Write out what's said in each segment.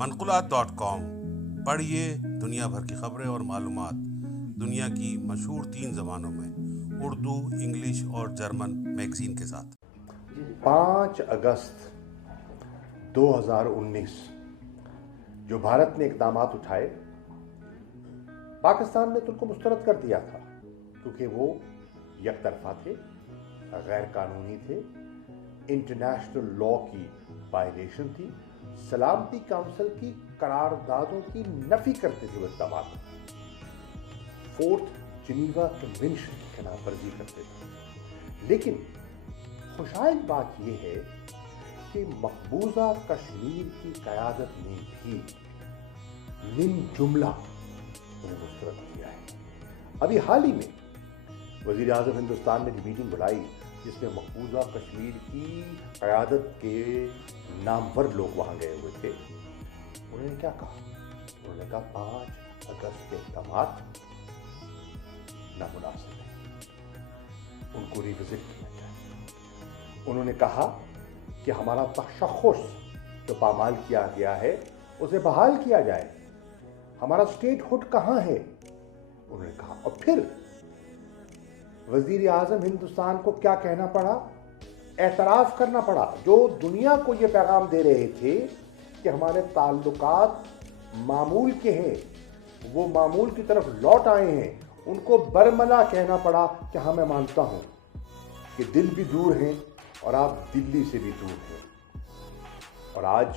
manqulat.com پڑھیے دنیا بھر کی خبریں اور معلومات دنیا کی مشہور 3 زبانوں میں، اردو، انگلش اور جرمن میگزین کے ساتھ۔ 5 اگست 2019 جو بھارت نے اقدامات اٹھائے، پاکستان نے تو ان کو مسترد کر دیا تھا کیونکہ وہ یک طرفہ تھے، غیر قانونی تھے، انٹرنیشنل لا کی وائلیشن تھی، سلامتی کونسل کی قراردادوں کی نفی کرتے تھے وہ اقدامات، 4th جنیوا کنونشن کی خلاف ورزی کرتے تھے۔ لیکن خوشائن بات یہ ہے کہ مقبوضہ کشمیر کی قیادت نے بھی من جملہ انہیں مسترد کیا ہے۔ ابھی حال ہی میں وزیر اعظم ہندوستان نے میٹنگ بلائی جس میں مقبوضہ کشمیر کی قیادت کے نامور لوگ وہاں گئے ہوئے تھے۔ انہوں نے کیا کہا؟ انہوں نے کہا 5 اگست کے اقدامات نامناسب ہیں، ان کو ریوزٹ کیا جائے۔ انہوں نے کہا کہ ہمارا تشخص جو پامال کیا گیا ہے اسے بحال کیا جائے، ہمارا اسٹیٹ ہوڈ کہاں ہے؟ انہوں نے کہا، اور پھر وزیر اعظم ہندوستان کو کیا کہنا پڑا؟ اعتراف کرنا پڑا۔ جو دنیا کو یہ پیغام دے رہے تھے کہ ہمارے تعلقات معمول کے ہیں، وہ معمول کی طرف لوٹ آئے ہیں، ان کو برملا کہنا پڑا کہ ہاں میں مانتا ہوں کہ دل بھی دور ہیں اور آپ دلی سے بھی دور ہیں۔ اور آج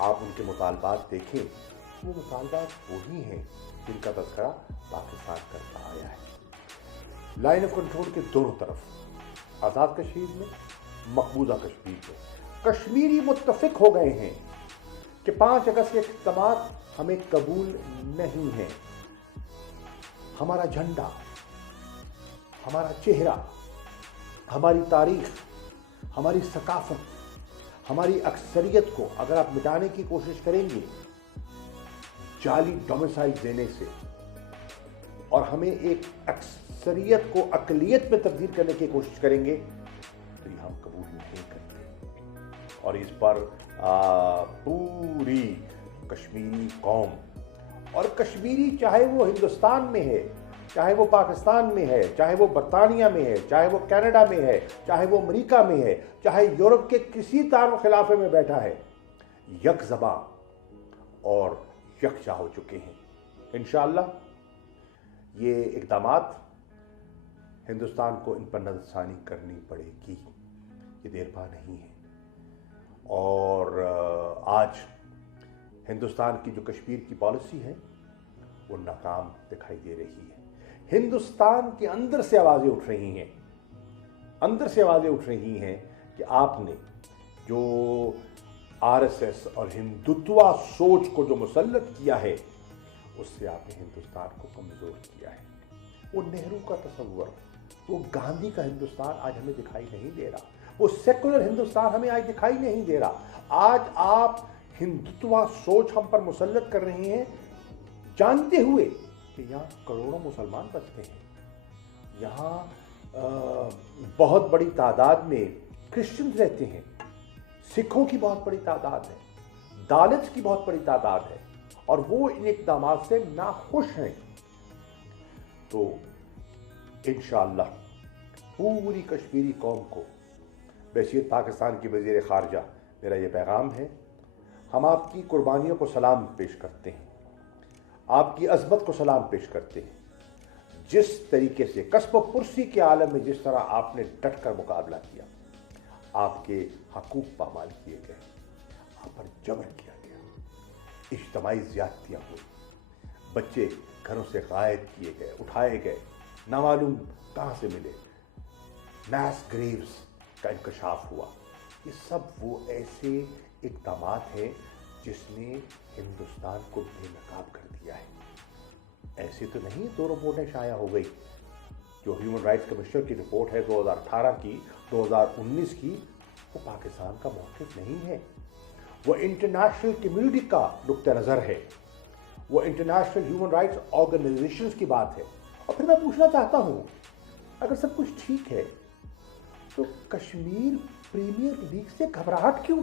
آپ ان کے مطالبات دیکھیں، وہ مطالبات وہی ہیں جن کا تذکرہ پاکستان کرتا آیا ہے۔ لائن آف کنٹرول کے دونوں طرف، آزاد کشمیر میں، مقبوضہ کشمیر میں، کشمیری متفق ہو گئے ہیں کہ 5 اگست کے اقدامات ہمیں قبول نہیں ہیں۔ ہمارا جھنڈا، ہمارا چہرہ، ہماری تاریخ، ہماری ثقافت، ہماری اکثریت کو اگر آپ مٹانے کی کوشش کریں گے جعلی ڈومیسائل دینے سے، اور ہمیں ایک اکثریت کو اقلیت میں تبدیل کرنے کی کوشش کریں گے تو یہ ہم قبول نہیں کرتے۔ اور اس پر پوری کشمیری قوم، اور کشمیری چاہے وہ ہندوستان میں ہے، چاہے وہ پاکستان میں ہے، چاہے وہ برطانیہ میں ہے، چاہے وہ کینیڈا میں ہے، چاہے وہ امریکہ میں ہے، چاہے یورپ کے کسی دار خلافے میں بیٹھا ہے، یک زباں اور یکجا ہو چکے ہیں۔ انشاءاللہ یہ اقدامات ہندوستان کو ان پر نظر ثانی کرنی پڑے گی، یہ دیر پا نہیں ہے۔ اور آج ہندوستان کی جو کشمیر کی پالیسی ہے وہ ناکام دکھائی دے رہی ہے۔ ہندوستان کے اندر سے آوازیں اٹھ رہی ہیں کہ آپ نے جو RSS اور ہندوتوا سوچ کو جو مسلط کیا ہے اس سے آپ نے ہندوستان کو کمزور کیا ہے۔ وہ نہرو کا تصور، وہ گاندھی کا ہندوستان آج ہمیں دکھائی نہیں دے رہا، وہ سیکولر ہندوستان ہمیں آج دکھائی نہیں دے رہا۔ آج آپ ہندوتوا سوچ ہم پر مسلط کر رہے ہیں، جانتے ہوئے کہ یہاں کروڑوں مسلمان بستے ہیں، یہاں بہت بڑی تعداد میں کرسچنز رہتے ہیں، سکھوں کی بہت بڑی تعداد ہے، دالتس کی بہت بڑی تعداد ہے، اور وہ ان اقدامات سے ناخوش ہیں۔ تو انشاءاللہ پوری کشمیری قوم کو، بحیثیت پاکستان کی وزیر خارجہ میرا یہ پیغام ہے، ہم آپ کی قربانیوں کو سلام پیش کرتے ہیں، آپ کی عظمت کو سلام پیش کرتے ہیں۔ جس طریقے سے کسب و پرسی کے عالم میں جس طرح آپ نے ڈٹ کر مقابلہ کیا، آپ کے حقوق پامال کیے گئے، آپ پر جبر کیا گیا، اجتماعی زیادتیاں ہوئی، بچے گھروں سے غائب کیے گئے، اٹھائے گئے، نامعلوم کہاں سے ملے، میس گریوز کا انکشاف ہوا۔ یہ سب وہ ایسے اقدامات ہیں جس نے ہندوستان کو بے نقاب کر دیا ہے۔ ایسے تو نہیں 2 رپورٹیں شائع ہو گئی، جو ہیومن رائٹس کمیشن کی رپورٹ ہے 2018 کی، 2019 کی، وہ پاکستان کا موقف نہیں ہے، وہ انٹرنیشنل کمیونٹی کا نقطہ نظر ہے، وہ انٹرنیشنل ہیومن رائٹس آرگنائزیشنز کی بات ہے۔ اور پھر میں پوچھنا چاہتا ہوں، اگر سب کچھ ٹھیک ہے تو کشمیر پریمیئر لیگ سے گھبراہٹ کیوں؟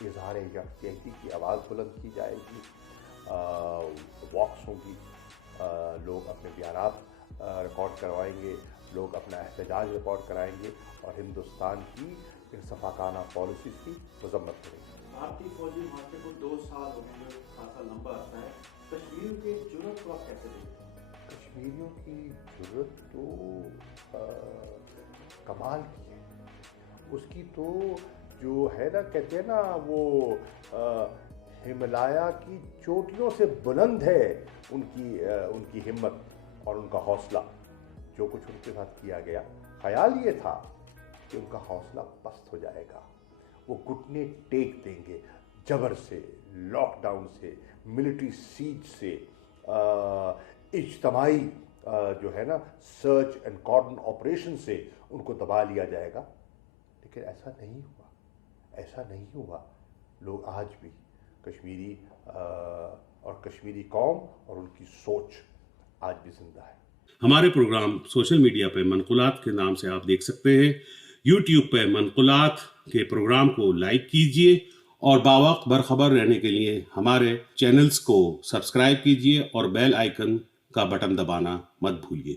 اظہار یکجہتی کی آواز بلند کی جائے گی، واکس ہوں گی، لوگ اپنے بیانات ریکارڈ کروائیں گے، لوگ اپنا احتجاج ریکارڈ کرائیں گے اور ہندوستان کی انصفاقانہ پالیسیز کی مذمت کریں گے۔ بھارتی فوجی معاشرے کو 2 سال ہو گئے، جو خاصا لمبا عرصہ ہے، کشمیریوں کی جرأت کو آپ کیسے دیکھتے ہیں؟ کشمیریوں کی جرأت تو کمال کی ہے، اس کی تو جو ہے نا، کہتے ہیں نا وہ ہمالیہ کی چوٹیوں سے بلند ہے ان کی ہمت اور ان کا حوصلہ۔ جو کچھ ان کے ساتھ کیا گیا، خیال یہ تھا کہ ان کا حوصلہ پست ہو جائے گا، وہ گھٹنے ٹیک دیں گے، جبر سے، لاک ڈاؤن سے، ملٹری سیج سے، اجتماعی جو ہے نا سرچ اینڈ کارڈن آپریشن سے ان کو دبا لیا جائے گا۔ لیکن ایسا نہیں ہوا، ایسا نہیں ہوا۔ لوگ آج بھی کشمیری اور کشمیری قوم اور ان کی سوچ آج بھی زندہ ہے۔ ہمارے پروگرام سوشل میڈیا پہ منقولات کے نام سے آپ دیکھ سکتے ہیں۔ یوٹیوب پہ منقولات کے پروگرام کو لائک کیجئے اور باوقت برخبر رہنے کے لیے ہمارے چینلز کو سبسکرائب کیجئے اور بیل آئیکن کا بٹن دبانا مت بھولیے۔